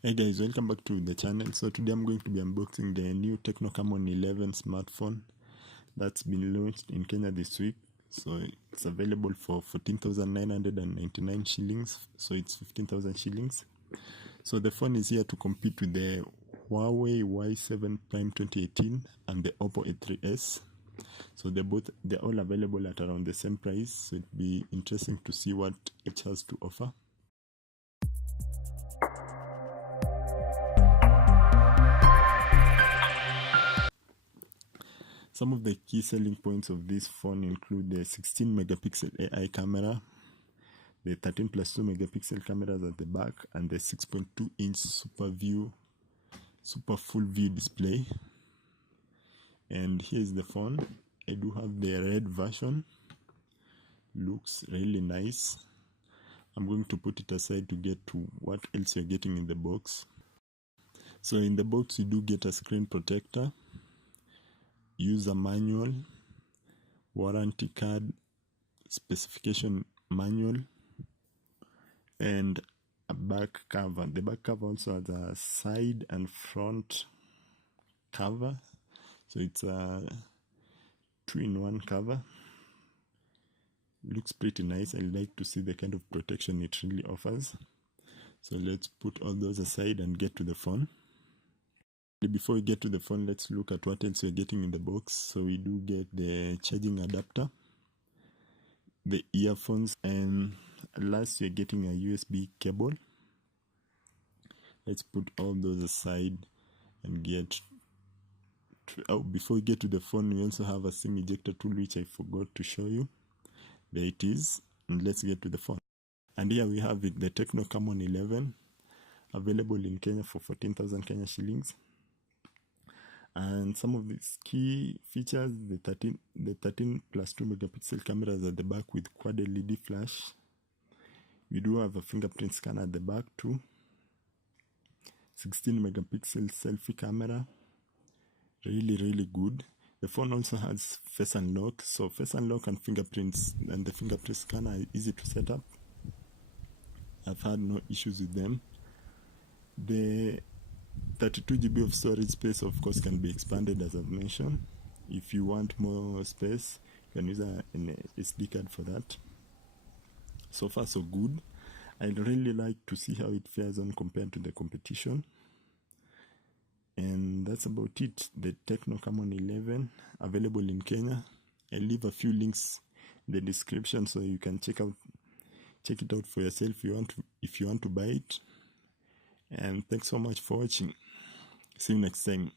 Hey guys, welcome back to the channel. So today I'm going to be unboxing the new Tecno Camon 11 smartphone that's been launched in Kenya this week. So it's available for 14,999 shillings, so it's 15,000 shillings. So the phone is here to compete with the Huawei Y7 Prime 2018 and the OPPO A3S. So they're all available at around the same price, so it'd be interesting to see what each has to offer. Some of the key selling points of this phone include the 16 megapixel AI camera, the 13+2 megapixel cameras at the back, and the 6.2-inch super full view display. And here's the phone. I do have the red version. Looks really nice. I'm going to put it aside to get to what else you're getting in the box. So in the box you do get a screen protector, user manual, warranty card, specification manual, and a back cover. The back cover also has a side and front cover, so it's a 2-in-1 cover. Looks pretty nice. I like to see the kind of protection it really offers. So let's put all those aside and get to the phone. Before we get to the phone, let's look at what else we're getting in the box. So we do get the charging adapter, the earphones, and last you're getting a USB cable. Let's put all those aside and get to, before we get to the phone, we also have a SIM ejector tool which I forgot to show you. There it is, and let's get to the phone. And here we have it, the Tecno Camon 11, available in Kenya for 14,000 Kenya shillings. And some of these key features: the 13+2 megapixel cameras at the back with quad LED flash. We do have a fingerprint scanner at the back too. 16 megapixel selfie camera, really good. The phone also has face unlock, so face unlock and fingerprints, and the fingerprint scanner are easy to set up. I've had no issues with them. The 32 GB of storage space, of course, can be expanded, as I've mentioned. If you want more space, you can use an SD card for that. So far so good. I'd really like to see how it fares on compared to the competition. And that's about it. The Tecno Camon 11, available in Kenya. I'll leave a few links in the description so you can check it out for yourself if you want to buy it. And thanks so much for watching. See you next time.